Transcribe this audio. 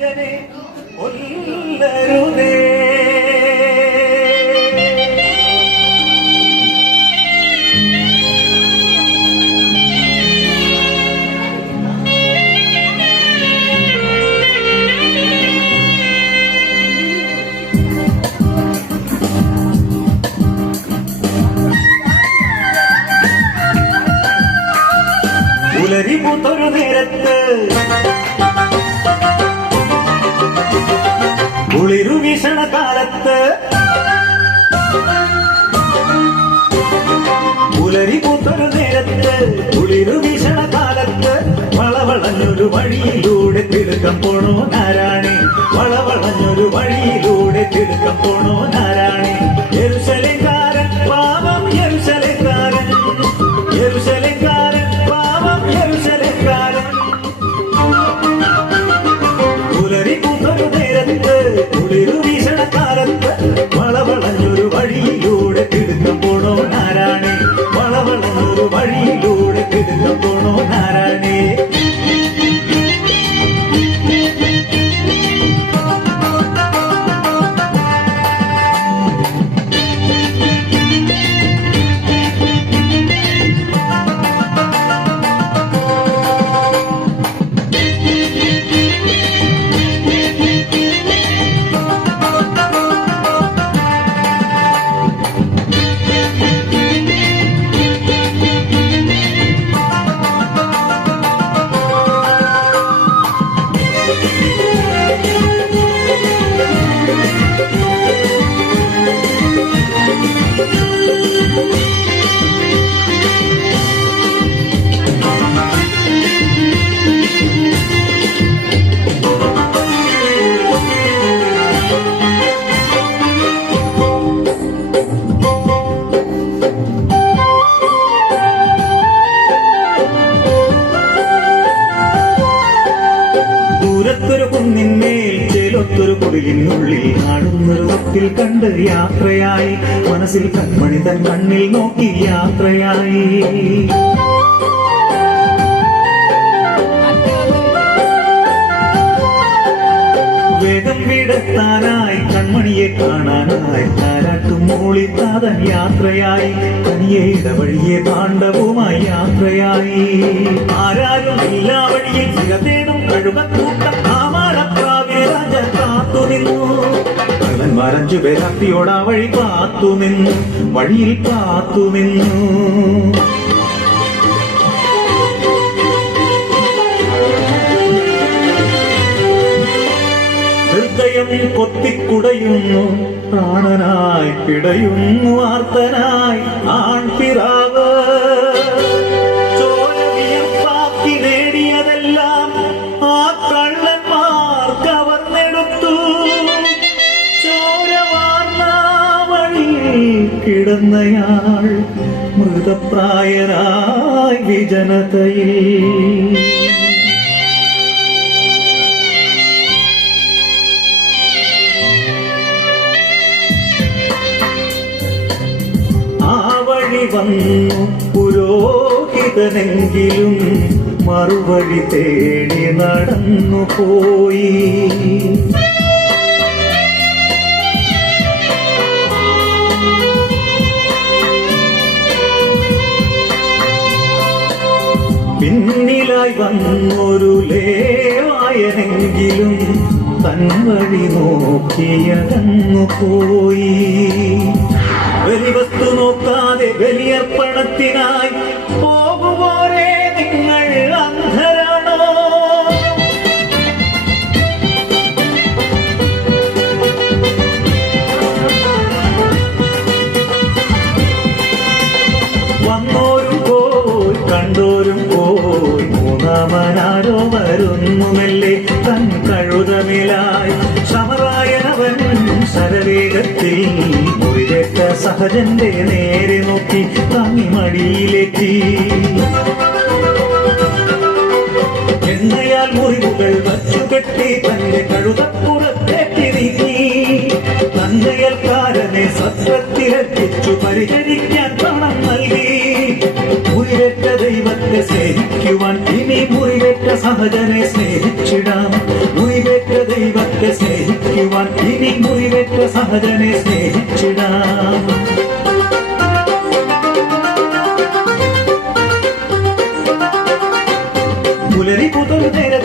നായകനെ കൊല്ലരുതേ. പുലരിപൂത്തൊരു നേരത്ത് കുളിരു വീശണ കാലത്ത് പുലരിപൂത്തൊരു നേരത്ത് കുളിരു വീശണ കാലത്ത് വളവളഞ്ഞൊരു വഴിയിലൂടെ തിടുക്കം പോണോ നാരായണി. വളവളഞ്ഞൊരു വഴിയിലൂടെ തിടുക്കം പോണോ നാരായണി. യെരൂശലേംകാരൻ പാവം യെരൂശലേംകാരൻ, യെരൂശലേംകാരൻ പാവം യെരൂശലേംകാരൻ. പുലരിപൂത്തൊരു നേരത്ത് കുളിരു വീശണ കാലത്ത് വളവളഞ്ഞൊരു വഴിയിലൂടെ തിടുക്കം പോണോ നാരായണി. വളവളഞ്ഞൊരു വഴിയിലൂടെ തിടുക്കം പോണോ നാരായണി. ദൂരത്തൊരു കുന്നിന്മേൽ ചേലൊത്തൊരു കുടിലിനുള്ളിൽ കാണുന്നൊരു വക്കിൽ കണ്ട് യാത്രയായി. മനസ്സിൽ കൺമണി തൻ കണ്ണിൽ നോക്കി യാത്രയായി. വേഗം വീടെത്താനായി കൺമണിയെ കാണാനായി താരാട്ടും മൂളി താതൻ യാത്രയായി. തനിയെ ഇടവഴിയെ പാണ്ഡവുമായി യാത്രയായി. ആരാരും എല്ലാ വഴിയിൽ ചിരതേടും കഴുകക്കൂട്ടം കാമാരപ്രാവിനെ രാജൻ കാത്തുനിന്നു. കള്ളന്മാരഞ്ചു പേരാത്തിയോടാ വഴി കാത്തുനിന്നു, വഴിയിൽ കാത്തുനിന്നു. ഹൃദയം കൊത്തിക്കുടയുന്നു, പ്രാണനായി പിടയുന്നു ആർത്തനായി ആൺപിറാവ്. ചോരവിയർപ്പാക്കി നേടിയതെല്ലാം ആ കള്ളന്മാർ കവർന്നെടുത്തു. ചോരവാർന്ന വഴിയിൽ കിടന്നയാൾ മൃതപ്രായനായി വിജനതയിൽ. വന്നു പുരോഹിതനെങ്കിലും മറുവഴി തേടി നടന്നു പോയി. പിന്നിലായി വന്നൊരു ലേവായനെങ്കിലും തൻ വഴി നോക്കിയകന്നു പോയി. ബലിവസ്തു നോക്കാതെ ബലിയർപ്പണത്തിനായി പോകുമ്പോരേ നിങ്ങൾ അന്ധരാണോ? വന്നോരും പോയി കണ്ടോരും പോയി മൂന്നാമനാരോ വരുന്നുമല്ലേ തൻ കഴുതമിലായി. സമറായനവൻ ശരവേഗത്തിൽ മുറിവേറ്റ സഹജന്റെ നേരെ നോക്കി തങ്ങി മടിയിലെത്തി. എണ്ണയാൽ മുറിവുകൾ വച്ചുകെട്ടി തന്റെ കഴുതപ്പുറത്തേറ്റി നീങ്ങി. തന്നയൽക്കാരനെ സത്രത്തിലെത്തിച്ചു പരിചരിക്കാൻ പണം നൽകി. മുറിവേറ്റ ദൈവത്തെ സ്നേഹിക്കുവാൻ ഇനി മുറിവേറ്റ സഹജനെ സ്നേഹിച്ചിടാം. മുറിവേറ്റ രക്ഷിക്കുവാൻ ഇനി മുറിവേറ്റ സഹജനെ സ്നേഹിച്ചിടാം. പുലരി പുതൽ നേരത്തെ